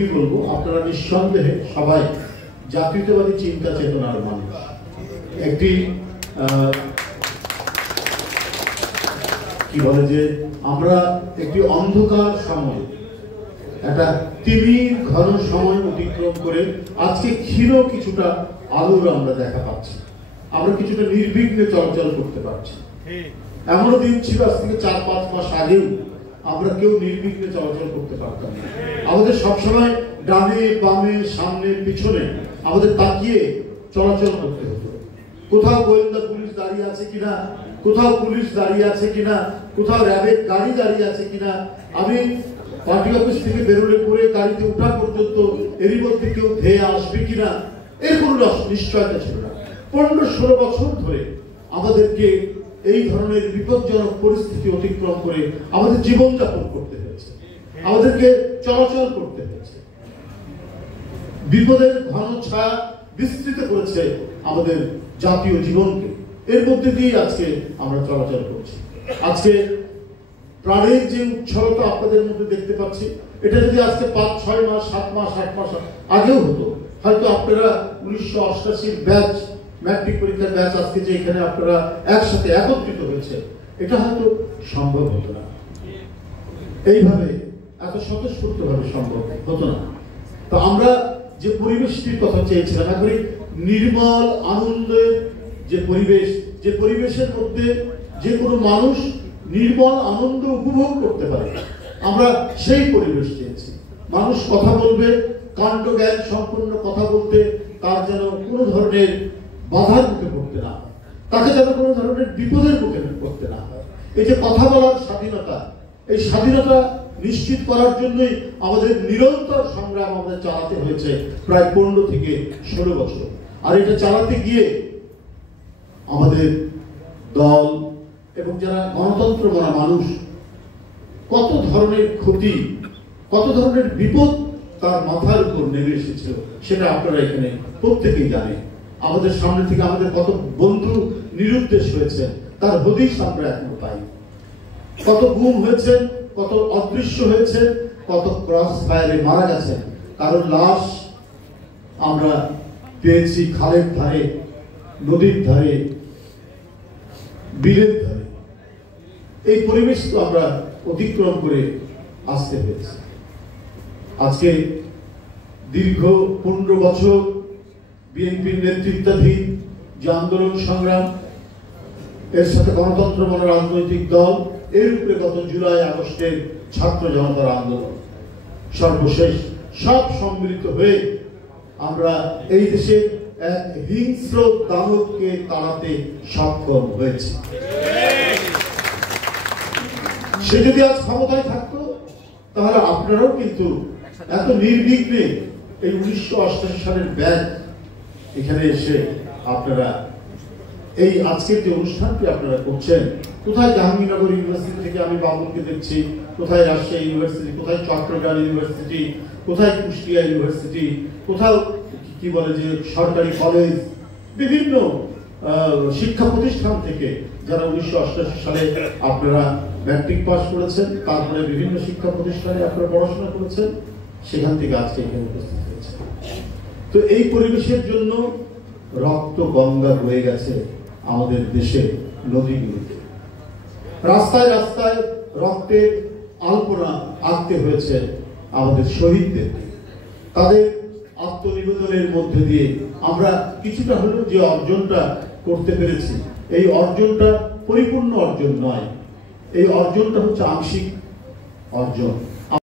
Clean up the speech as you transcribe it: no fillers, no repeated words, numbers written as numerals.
কি বলবো, আপনারা নিঃসন্দেহে সবাই জাতীয়তাবাদী চিন্তা চেতনার মানুষ। একটি কি বলে যে আমরা একটি অন্ধকার সময়, একটা তিমির ঘন সময় অতিক্রম করে আজকে ক্ষীণ কিছুটা আলোর আমরা দেখা পাচ্ছি। আমরা কিছুটা নির্বিঘ্নে চলাচল করতে পারছি। এমনও দিন ছিল আজ থেকে 4-5 মাস আগেও আমরা কেউ নির্বিঘ্নে চলাচল করতে পারতাম না। আমাদের সবসময় ডানে বামে সামনে পিছনে আমাদের তাকিয়ে চলাচল করতে হতো। কোথাও গোয়েন্দা পুলিশ দাঁড়িয়ে আছে কিনা, কোথাও পুলিশ দাঁড়িয়ে আছে কিনা, কোথাও র্যাবের গাড়ি দাঁড়িয়ে আছে কিনা, আমি পার্টি অফিস থেকে বেরোলে পরে গাড়িতে ওঠা পর্যন্ত এরই মধ্যে কেউ ধেয়ে আসবে কিনা, এর কোনো নিশ্চয়তা ছিল না। 15-16 বছর ধরে আমাদেরকে এই ধরনের বিপজ্জনক পরিস্থিতি অতিক্রম করে আমাদের জীবনযাপন করতে হয়েছে, আমাদেরকে চলাচল করতে হয়েছে। বিপদের ঘন ছায়া বিস্তৃত করেছে আমাদের জাতীয় জীবনকে। এর মধ্যে দিয়ে আজকে আমরা চলাচল করছি। আজকে প্রাণের যে উচ্ছলতা আপনাদের মধ্যে দেখতে পাচ্ছি, এটা যদি আজকে 5-6 মাস 7 মাস 8 মাস আগেও হতো, হয়তো আপনারা 1988 ব্যাচ ম্যাট্রিক পরীক্ষার ব্যাচ আজকে যে এখানে আপনারা একসাথে একত্রিত হয়েছে, এটা হয়তো সম্ভব হতো না। এইভাবে এত স্বতঃস্ফূর্তভাবে সম্ভব হতো না। তো আমরা যে পরিবেশটির কথা চেয়েছিলাম, একবারে নির্মল আনন্দের যে পরিবেশ, যে পরিবেশের মধ্যে যে কোনো মানুষ নির্মল আনন্দ উপভোগ করতে পারে, আমরা সেই পরিবেশ চেয়েছি। মানুষ কথা বলবে, কাণ্ড জ্ঞান সম্পন্ন কথা বলতে তার যেন কোনো ধরনের বাধার মুখে পড়তে না হয়, তাকে যেন কোনো ধরনের বিপদের মুখে পড়তে না হয়। এই যে কথা বলার স্বাধীনতা, এই স্বাধীনতা নিশ্চিত করার জন্যই আমাদের নিরন্তর সংগ্রাম আমাদের চালাতে হয়েছে প্রায় 15 থেকে 16 বছর। আর এটা চালাতে গিয়ে আমাদের দল এবং যারা গণতন্ত্র মানা মানুষ কত ধরনের ক্ষতি, কত ধরনের বিপদ তার মাথার উপর নেমে এসেছিল, সেটা আপনারা এখানে প্রত্যেকেই জানেন। আমাদের সামনে থেকে আমাদের কত বন্ধু নিরুদ্দেশ হয়েছে, তার হদিশ আমরা এখনো পাই। কত গুম হয়েছে, কত অদৃশ্য হয়েছে, কত ক্রস ফায়ারে মারা গেছে, কারোর লাশ আমরা পেয়েছি খালের ধারে, নদীর ধারে, বিলের ধারে। এই পরিবেশ তো আমরা অতিক্রম করে আসতে হয়েছে। আজকে দীর্ঘ 15 বছর বিএনপির নেতৃত্বাধীন যে আন্দোলন সংগ্রাম, এর সাথে গণতন্ত্র মনে রাজনৈতিক দল, এর উপরে গত জুলাই আগস্টের ছাত্র জনতার আন্দোলন, সর্বশেষ সব সম্মিলিত হয়ে আমরা এই দেশে এক হিংস্র দানবকে তাড়াতে সক্ষম হয়েছে। সে যদি আজ ক্ষমতায় থাকতো, তাহলে আপনারাও কিন্তু এত নির্বিঘ্নে এই 1988 সালের ব্যাচ এখানে এসে আপনারা এই আজকের যে অনুষ্ঠানটি আপনারা করছেন, কোথায় জাহাঙ্গীরনগর ইউনিভার্সিটি থেকে আমি বাবুলকে দেখছি, কোথায় রাজশাহী ইউনিভার্সিটি, কোথায় চট্টগ্রাম ইউনিভার্সিটি, কোথায় কুষ্টিয়া ইউনিভার্সিটি, কোথাও কি বলে যে সরকারি কলেজ, বিভিন্ন শিক্ষা প্রতিষ্ঠান থেকে যারা 1988 সালে আপনারা ম্যাট্রিক পাস করেছেন, তারপরে বিভিন্ন শিক্ষা প্রতিষ্ঠানে আপনারা পড়াশোনা করেছেন, সেখান থেকে আজকে এখানে উপস্থিত হয়েছে। তো এই পরিবেশের জন্য রক্ত গঙ্গা বয়ে গেছে আমাদের দেশের নদীগুলিতে, রাস্তায় রাস্তায় রক্তের আলপনা আঁকতে হয়েছে আমাদের শহীদদেরকে। তাদের আত্মনিবেদনের মধ্যে দিয়ে আমরা কিছুটা হলেও যে অর্জনটা করতে পেরেছি, এই অর্জনটা পরিপূর্ণ অর্জন নয়, এই অর্জনটা হচ্ছে আংশিক অর্জন।